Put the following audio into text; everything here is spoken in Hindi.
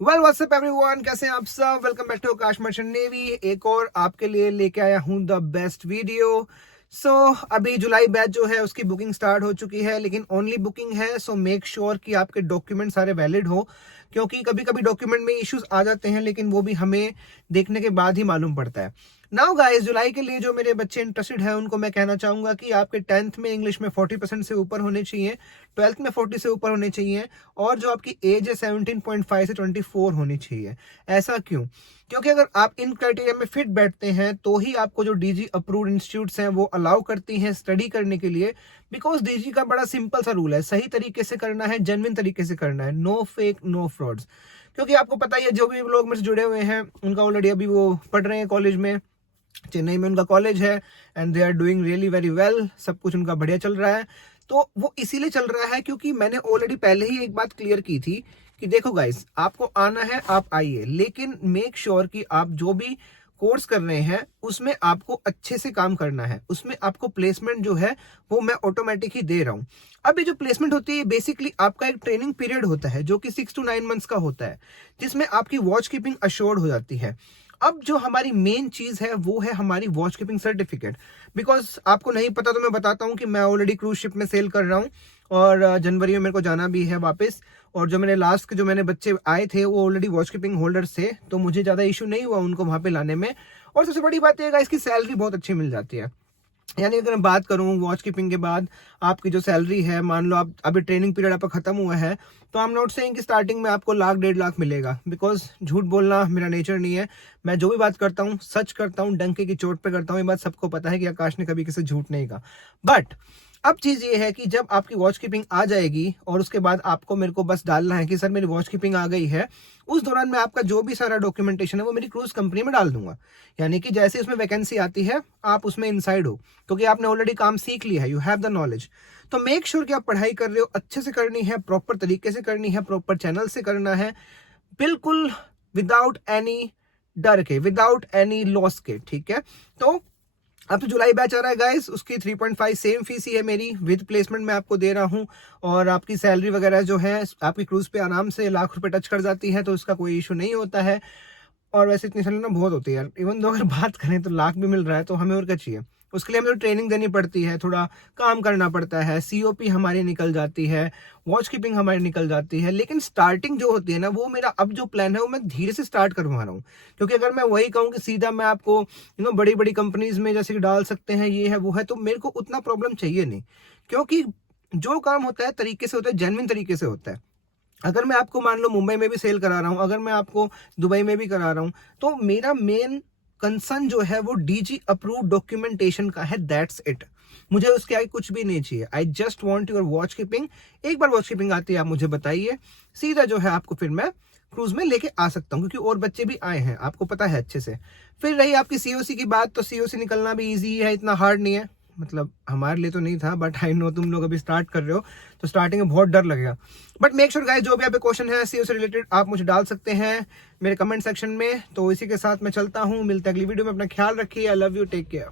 वेल व्हाट्सअप एवरीवन, कैसे हैं आप सब। Welcome back to Aakash merchant navy. एक और आपके लिए लेके आया हूं द बेस्ट वीडियो। सो अभी जुलाई बैच जो है उसकी बुकिंग स्टार्ट हो चुकी है, लेकिन ओनली बुकिंग है। सो मेक श्योर कि आपके डॉक्यूमेंट सारे वैलिड हो, क्योंकि कभी कभी डॉक्यूमेंट में इश्यूज आ जाते हैं, लेकिन वो भी हमें देखने के बाद ही मालूम पड़ता है। नाउ गाइस, जुलाई के लिए जो मेरे बच्चे इंटरेस्टेड हैं उनको मैं कहना चाहूंगा कि आपके 10th में इंग्लिश में 40% से ऊपर होने चाहिए, 12th में 40 से ऊपर होने चाहिए, और जो आपकी एज है 17.5 से 24 होनी चाहिए। ऐसा क्यों? क्योंकि अगर आप इन क्राइटेरिया में फिट बैठते हैं तो ही आपको जो डीजी अप्रूव्ड इंस्टीट्यूट्स हैं वो अलाउ करती हैं स्टडी करने के लिए। बिकॉज डीजी का बड़ा सिंपल सा रूल है, सही तरीके से करना है, जेन्युइन तरीके से करना है, नो फेक नो फ्रॉड्स। क्योंकि आपको पता ही है, जो भी लोग मेरे से जुड़े हुए हैं उनका ऑलरेडी अभी वो पढ़ रहे हैं कॉलेज में, चेन्नई में उनका कॉलेज है, and they are doing really very well. सब कुछ उनका बढ़िया चल रहा है। तो वो इसीलिए चल रहा है क्योंकि मैंने ऑलरेडी पहले ही एक बात क्लियर की थी कि देखो गाइस, आपको आना है, आप आइए, लेकिन मेक श्योर कि आप जो भी कोर्स कर रहे हैं उसमें आपको अच्छे से काम करना है, उसमें आपको प्लेसमेंट जो है वो मैं ऑटोमेटिक ही दे रहा हूं। अब ये जो प्लेसमेंट होती है बेसिकली आपका एक ट्रेनिंग पीरियड होता है जो कि 6 to 9 मंथ्स का होता है, जिसमें आपकी वॉच कीपिंग अश्योर्ड हो जाती है। अब जो हमारी मेन चीज है वो है हमारी वॉच कीपिंग सर्टिफिकेट। बिकॉज आपको नहीं पता तो मैं बताता हूँ कि मैं ऑलरेडी क्रूज शिप में सेल कर रहा हूँ, और जनवरी में मेरे को जाना भी है वापस। और जो मैंने लास्ट के जो मैंने बच्चे आए थे वो ऑलरेडी वॉच कीपिंग होल्डर्स थे, तो मुझे ज्यादा इशू नहीं हुआ उनको वहां पे लाने में। और सबसे बड़ी बात यह है इसकी सैलरी बहुत अच्छी मिल जाती है। यानी अगर मैं बात करूं वॉच कीपिंग के बाद आपकी जो सैलरी है, मान लो आप अभी ट्रेनिंग पीरियड आपका खत्म हुआ है, तो आई एम नॉट सेइंग कि स्टार्टिंग में आपको 1 लाख 1.5 लाख मिलेगा। बिकॉज झूठ बोलना मेरा नेचर नहीं है। मैं जो भी बात करता हूँ सच करता हूँ, डंके की चोट पे करता हूँ। ये बात सबको पता है कि आकाश ने कभी किसी झूठ नहीं कहा। बट अब चीज ये है कि जब आपकी वॉच कीपिंग आ जाएगी और उसके बाद आपको मेरे को बस डालना है कि सर मेरी वॉच कीपिंग आ गई है, उस दौरान मैं आपका जो भी सारा डॉक्यूमेंटेशन है वो मेरी क्रूज कंपनी में डाल दूंगा। यानी कि जैसे उसमें वैकेंसी आती है आप उसमें इनसाइड हो, क्योंकि आपने ऑलरेडी काम सीख लिया है, यू हैव द नॉलेज। तो मेक श्योर कि आप पढ़ाई कर रहे हो, अच्छे से करनी है, प्रॉपर तरीके से करनी है, प्रॉपर चैनल से करना है, बिल्कुल विदाउट एनी डर के, विदाउट एनी लॉस के। ठीक है, तो अब तो जुलाई बैच आ रहा है गाइस, उसकी 3.5 सेम फीस ही है मेरी, विद प्लेसमेंट मैं आपको दे रहा हूं। और आपकी सैलरी वगैरह जो है आपकी क्रूज पे आराम से 1 लाख रुपए टच कर जाती है, तो इसका कोई इशू नहीं होता है। और वैसे इतनी सैलरी ना बहुत होती है यार, इवन दो अगर बात करें तो लाख भी मिल रहा है तो हमें और क्या चाहिए। उसके लिए हमें तो ट्रेनिंग देनी पड़ती है, थोड़ा काम करना पड़ता है, सीओपी हमारी निकल जाती है, वॉच कीपिंग हमारी निकल जाती है। लेकिन स्टार्टिंग जो होती है ना, वो मेरा अब जो प्लान है वो मैं धीरे से स्टार्ट करवा रहा हूँ। क्योंकि अगर मैं वही कहूँ कि सीधा मैं आपको बड़ी बड़ी कंपनीज में जैसे कि डाल सकते हैं, ये है वो है, तो मेरे को उतना प्रॉब्लम चाहिए नहीं। क्योंकि जो काम होता है तरीके से होता है, जेन्युइन तरीके से होता है। अगर मैं आपको मान लो मुंबई में भी सेल करा रहा हूं, अगर मैं आपको दुबई में भी करा रहा हूं, तो मेरा मेन कंसर्न जो है वो डीजी अप्रूव डॉक्यूमेंटेशन का है, दैट्स इट। मुझे उसके आगे कुछ भी नहीं चाहिए। I just want your watch keeping. एक बार वॉच कीपिंग आती है आप मुझे बताइए, सीधा जो है आपको फिर मैं क्रूज में लेके आ सकता हूँ, क्योंकि और बच्चे भी आए हैं, आपको पता है अच्छे से। फिर रही आपकी सीओसी की बात, तो सीओसी निकलना भी ईजी है, इतना हार्ड नहीं है। मतलब हमारे लिए तो नहीं था, बट आई नो तुम लोग अभी स्टार्ट कर रहे हो तो स्टार्टिंग में बहुत डर लगेगा। बट मेक श्योर गाइस, जो भी आप क्वेश्चन है सीओ से रिलेटेड आप मुझे डाल सकते हैं मेरे कमेंट सेक्शन में। तो इसी के साथ मैं चलता हूँ, मिलता है अगली वीडियो में। अपना ख्याल रखिए। I love you, take care.